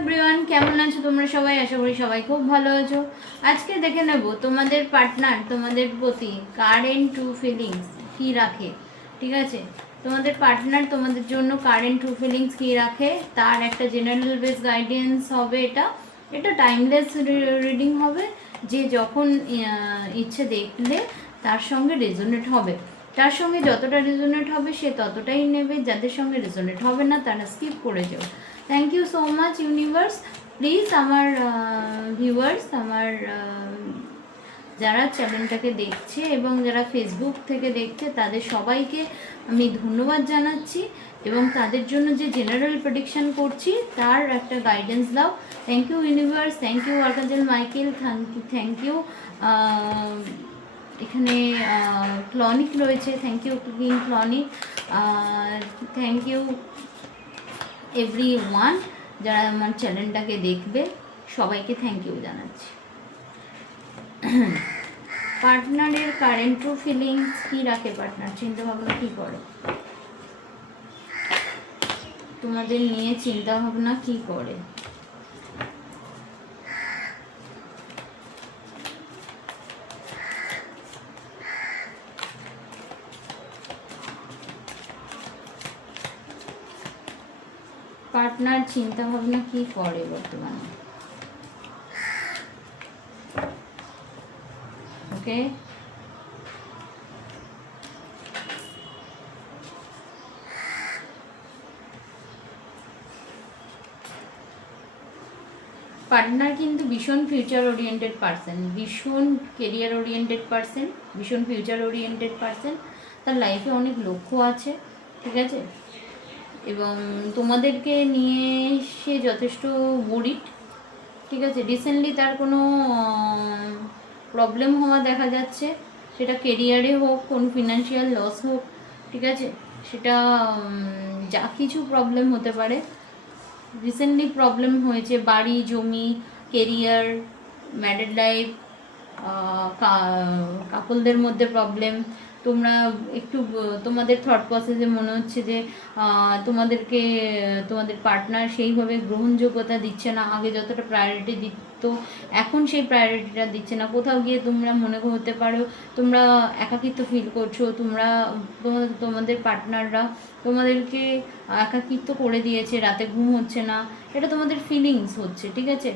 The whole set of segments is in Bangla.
এভরিওয়ান, কেমন আছো তোমরা সবাই? আশা করি সবাই খুব ভালো আছো। আজকে দেখে নেব তোমাদের পার্টনার তোমাদের প্রতি কারেন্ট ট্রু ফিলিংস কী রাখে। ঠিক আছে, তোমাদের পার্টনার তোমাদের জন্য কারেন্ট ট্রু ফিলিংস কী রাখে তার একটা জেনারেল বেস গাইডেন্স হবে। এটা টাইমলেস রিডিং হবে, যে যখন ইচ্ছে দেখলে তার সঙ্গে রেজোনেট হবে, তার সঙ্গে যতটা রেজোনেট হবে সে ততটাই নেবে, যাদের সঙ্গে রেজোনেট হবে না তারা স্কিপ করে যাও। Thank you so much universe. Please আমার ভিউয়ার্স, আমার যারা চ্যানেলটাকে দেখছে এবং যারা ফেসবুক থেকে দেখছে তাদের সবাইকে আমি ধন্যবাদ জানাচ্ছি, এবং তাদের জন্য যে জেনারেল প্রেডিকশন করছি তার একটা গাইডেন্স দাও। Thank you universe, thank you archangel Michael, thank you. এখানে ক্লনিক রয়েছে, থ্যাংক ইউ কিং ক্লনিক, থ্যাংক ইউ এভরি ওয়ান যারা আমার চ্যানেলটাকে দেখবে, সবাইকে থ্যাংক ইউ জানাচ্ছি। পার্টনারের কারেন্ট ট্রু ফিলিংস কী রাখে? পার্টনার চিন্তা ভাবনা কী করে তোমাদের নিয়ে? চিন্তা ভাবনা কী করে? পার্টনার চিন্তা ভাবনা কী করে বর্তমানে? ওকে, পার্টনার কিন্তু ভীষণ ফিউচার ওরিয়েন্টেড পারসন, ভীষণ কেরিয়ার ওরিয়েন্টেড পারসন, ভীষণ ফিউচার ওরিয়েন্টেড পারসন। তার লাইফে অনেক লক্ষ্য আছে, ঠিক আছে, এবং তোমাদেরকে নিয়ে সে যথেষ্ট ওরিড। ঠিক আছে, রিসেন্টলি তার কোনো প্রবলেম হওয়া দেখা যাচ্ছে, সেটা কেরিয়ারে হোক, কোনো ফিনান্সিয়াল লস হোক, ঠিক আছে, সেটা যা কিছু প্রবলেম হতে পারে। রিসেন্টলি প্রবলেম হয়েছে বাড়ি, জমি, কেরিয়ার, ম্যারিড লাইফ, কাপলদের মধ্যে প্রবলেম। তোমরা একটু তোমাদের থট প্রসেসে মনে হচ্ছে যে তোমাদেরকে তোমাদের পার্টনার সেইভাবে গ্রহণযোগ্যতা দিচ্ছে না, আগে যতটা প্রায়োরিটি দিত এখন সেই প্রায়োরিটিটা দিচ্ছে না। কোথাও গিয়ে তোমরা মনে হতে পারো তোমরা একাকিত্ব ফিল করছো, তোমাদের পার্টনাররা তোমাদেরকে একাকিত্ব করে দিয়েছে, রাতে ঘুম হচ্ছে না, এটা তোমাদের ফিলিংস হচ্ছে, ঠিক আছে।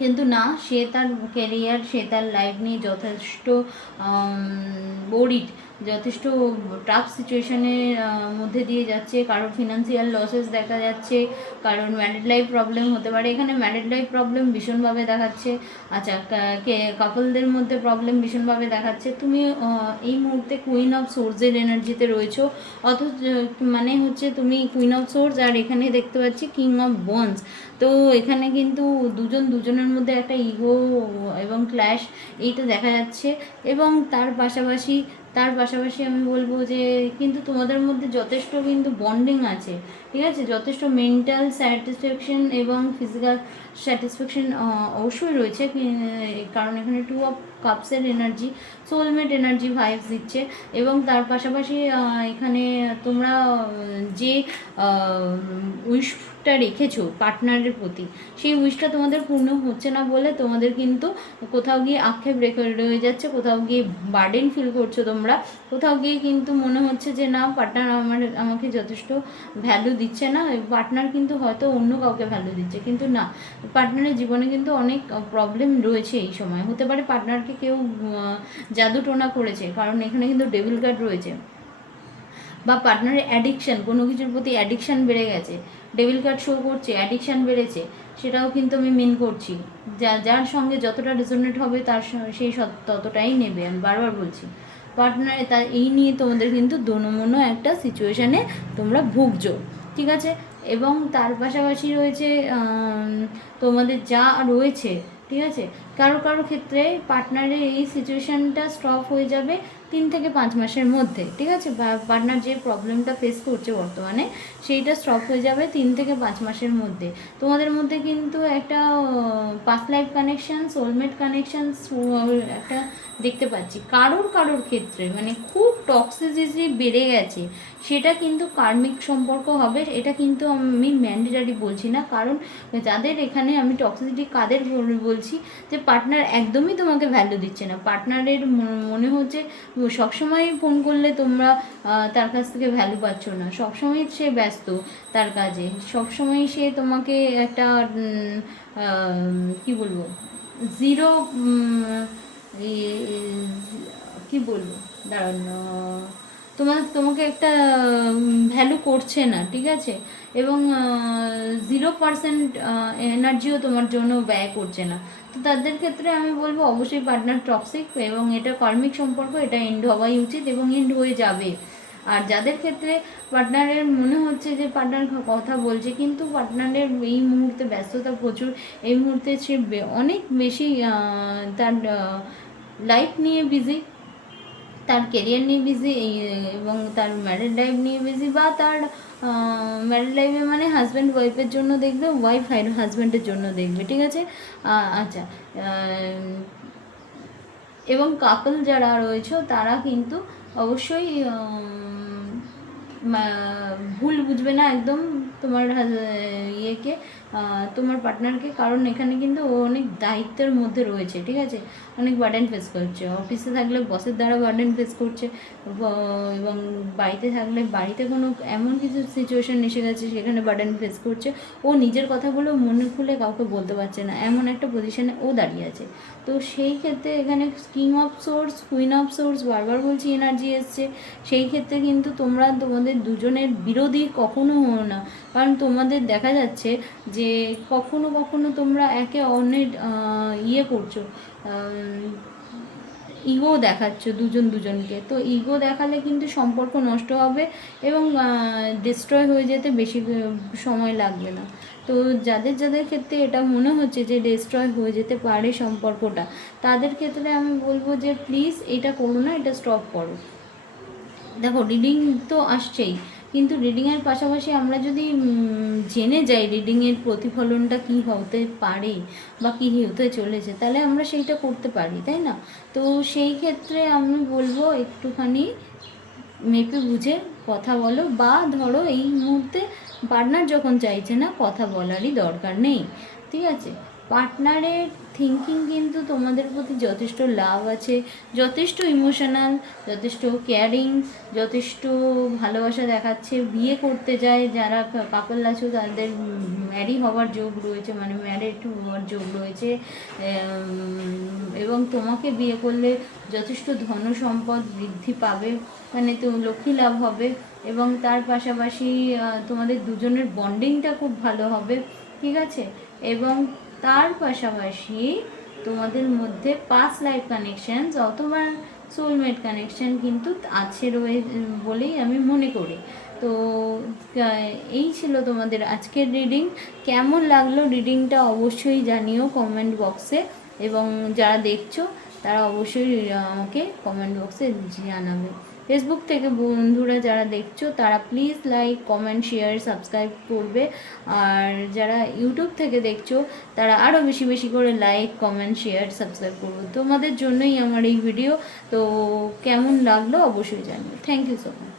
কিন্তু না, সে তার ক্যারিয়ার, সে তার লাইফ নিয়ে যথেষ্ট ওরিড, যথেষ্ট টাফ সিচুয়েশনের মধ্যে দিয়ে যাচ্ছে। কারোর ফিনান্সিয়াল লসেস দেখা যাচ্ছে, কারণ ম্যারিড লাইফ প্রবলেম হতে পারে। এখানে ম্যারিড লাইফ প্রবলেম ভীষণভাবে দেখাচ্ছে। আচ্ছা, কাপলদের মধ্যে প্রবলেম ভীষণভাবে দেখাচ্ছে। তুমি এই মুহূর্তে কুইন অফ সোর্সের এনার্জিতে রয়েছো, অথচ মানে হচ্ছে তুমি কুইন অফ সোর্স, আর এখানে দেখতে পাচ্ছি কিং অফ বন্স। তো এখানে কিন্তু দুজনের মধ্যে একটা ইগো এবং ক্ল্যাশ এইটা দেখা যাচ্ছে, এবং তার পাশাপাশি আমি বলবো যে কিন্তু তোমাদের মধ্যে যথেষ্ট কিন্তু বন্ডিং আছে, ঠিক আছে, যথেষ্ট মেন্টাল স্যাটিসফ্যাকশন এবং ফিজিক্যাল স্যাটিসফ্যাকশন অবশ্যই রয়েছে, কারণ এখানে 2 অফ কাপসের এনার্জি, সোলমেট এনার্জি ভাইবস দিচ্ছে। এবং তার পাশাপাশি এখানে তোমরা যে উইশটা রেখেছো পার্টনারের প্রতি, সেই উইশটা তোমাদের পূর্ণ হচ্ছে না বলে তোমাদের কিন্তু কোথাও গিয়ে আক্ষেপ রয়ে যাচ্ছে, কোথাও গিয়ে বার্ডেন ফিল করছো তোমরা, কোথাও গিয়ে কিন্তু মনে হচ্ছে যে না, পার্টনার আমাকে যথেষ্ট ভ্যালু দিচ্ছে না। পার্টনার কিন্তু হয়তো অন্য কাউকে ভ্যালু দিচ্ছে, কিন্তু না, পার্টনারের জীবনে কিন্তু অনেক প্রবলেম রয়েছে এই সময়। হতে পারে পার্টনারকে কেউ জাদু টোনা করেছে, কারণ এখানে কিন্তু ডেভিল কার্ড রয়েছে, বা পার্টনারের অ্যাডিকশান, কোনো কিছুর প্রতি অ্যাডিকশান বেড়ে গেছে, ডেভিল কার্ড শো করছে, অ্যাডিকশান বেড়েছে, সেটাও কিন্তু আমি মিন করছি। যার সঙ্গে যতটা রেজোনেট হবে তার সেই ততটাই নেবে, আমি বারবার বলছি। পার্টনার তা এই নিয়ে তোমাদের কিন্তু দোনোমনো একটা সিচুয়েশানে তোমরা ভুগছো, ঠিক আছে। এবং তার পাশাপাশি রয়েছে তোমাদের যা রয়েছে, ঠিক আছে, কারো ক্ষেত্রে পার্টনারের এই সিচুয়েশানটা স্টপ হয়ে যাবে, 3 থেকে 5 মাসের মধ্যে, ঠিক আছে। পার্টনার যে প্রবলেমটা ফেস করছে বর্তমানে সেইটা স্টপ হয়ে যাবে 3 থেকে 5 মাসের মধ্যে। তোমাদের মধ্যে কিন্তু একটা past life connection, soulmate connection একটা দেখতে পাচ্ছি। কারোর ক্ষেত্রে মানে খুব টক্সিসিটি বেড়ে গেছে, সেটা কিন্তু কার্মিক সম্পর্ক হবে। এটা কিন্তু আমি ম্যান্ডেটারি বলছি না, কারণ যাদের এখানে আমি টক্সিসিটি কাদের বলছি, যে পার্টনার একদমই তোমাকে ভ্যালু দিচ্ছে না, পার্টনারের মনে হচ্ছে সবসময় ফোন করলে তোমরা তার কাছ থেকে ভ্যালু পাচ্ছ না, সবসময় সে ব্যস্ত তার কাজে, সবসময় সে তোমাকে একটা কি বলবো, জিরো, কি বলবো, দাঁড়ান, তোমাকে একটা ভ্যালু করছে না, ঠিক আছে। এবং 0% এনার্জিও তোমার জন্য ব্যয় করছে না। তো তাদের ক্ষেত্রে আমি বলবো অবশ্যই পার্টনার টক্সিক, এবং এটা কার্মিক সম্পর্ক, এটা এন্ড হওয়াই উচিত এবং এন্ড হয়ে যাবে। আর যাদের ক্ষেত্রে পার্টনারের মনে হচ্ছে যে পার্টনার কথা বলছে, কিন্তু পার্টনারের এই মুহূর্তে ব্যস্ততা প্রচুর, এই মুহূর্তে সে অনেক বেশি তার লাইফ নিয়ে বিজি, তার কেরিয়ার নিয়ে বিজি, এবং তার ম্যারিড লাইফ নিয়ে বিজি, বা তার ম্যারিড লাইফে মানে হাজব্যান্ড ওয়াইফের জন্য দেখবে, ওয়াইফ হাজব্যান্ডের জন্য দেখবে, ঠিক আছে। আচ্ছা, এবং কাপল যারা রয়েছে তারা কিন্তু অবশ্যই ভুল বুঝবে না একদম তোমার ইয়েকে, তোমার পার্টনারকে, কারণ এখানে কিন্তু ও অনেক দায়িত্বের মধ্যে রয়েছে, ঠিক আছে। অনেক বার্ডেন ফেস করছে, অফিসে থাকলে বসের দ্বারা বার্ডেন ফেস করছে, এবং বাড়িতে থাকলে বাড়িতে কোনো এমন কিছু সিচুয়েশান এসে গেছে সেখানে বার্ডেন ফেস করছে। ও নিজের কথাগুলো মনে খুলে কাউকে বলতে পারছে না, এমন একটা পজিশানে ও দাঁড়িয়ে আছে। তো সেই ক্ষেত্রে এখানে king of swords, queen of swords বারবার বলছি এনার্জি এসছে। সেই ক্ষেত্রে কিন্তু তোমরা তোমাদের দুজনের বিরোধী কখনো হও না, কারণ তোমাদের দেখা যাচ্ছে যে কখনো কখনো তোমরা একে অন্যের ইয়ে করছো, ইগো দেখাচ্ছ দুজনকে। তো ইগো দেখালে কিন্তু সম্পর্ক নষ্ট হবে এবং ডিস্ট্রয় হয়ে যেতে বেশি সময় লাগবে না। তো যাদের ক্ষেত্রে এটা মনে হচ্ছে যে ডিস্ট্রয় হয়ে যেতে পারে সম্পর্কটা, তাদের ক্ষেত্রে আমি বলবো যে প্লিজ এটা করো না, এটা স্টপ করো। দেখো, রিডিং তো আসছেই, কিন্তু রিডিংয়ের পাশাপাশি আমরা যদি জেনে যাই রিডিংয়ের প্রতিফলনটা কী হতে পারে বা কী হতে চলেছে, তাহলে আমরা সেইটা করতে পারি, তাই না? তো সেই ক্ষেত্রে আমি বলবো একটুখানি মেপে বুঝে কথা বলো, বা ধরো এই মুহূর্তে পার্টনার যখন চাইছে না, কথা বলারই দরকার নেই, ঠিক আছে। পার্টনারের থিঙ্কিং কিন্তু তোমাদের প্রতি যথেষ্ট লাভ আছে, যথেষ্ট ইমোশনাল, যথেষ্ট কেয়ারিং, যথেষ্ট ভালোবাসা দেখাচ্ছে, বিয়ে করতে যায় যারা কাপল আছো তাদের ম্যারি হওয়ার যোগ রয়েছে, মানে ম্যারিড হওয়ার যোগ রয়েছে, এবং তোমাকে বিয়ে করলে যথেষ্ট ধন সম্পদ বৃদ্ধি পাবে, মানে তো লক্ষ্মী লাভ হবে, এবং তার পাশাপাশি তোমাদের দুজনের বন্ডিংটা খুব ভালো হবে, ঠিক আছে। এবং তার পাশাপাশি তোমাদের মধ্যে পাস্ট লাইফ কানেকশানস অথবা সোলমেট কানেকশান কিন্তু আছে বলেই আমি মনে করি। তো এই ছিল তোমাদের আজকের রিডিং। কেমন লাগলো রিডিংটা অবশ্যই জানিও কমেন্ট বক্সে, এবং যারা দেখছো তারা অবশ্যই আমাকে কমেন্ট বক্সে জানাবে। ফেসবুক থেকে বন্ধুরা যারা দেখছো তারা please like, comment, share, subscribe করবে, আর যারা ইউটিউব থেকে দেখছো তারা আরও বেশি বেশি করে লাইক, কমেন্ট, শেয়ার, সাবস্ক্রাইব করবে। তোমাদের জন্যই আমার এই ভিডিও। তো কেমন লাগলো অবশ্যই জানিও। Thank you so much.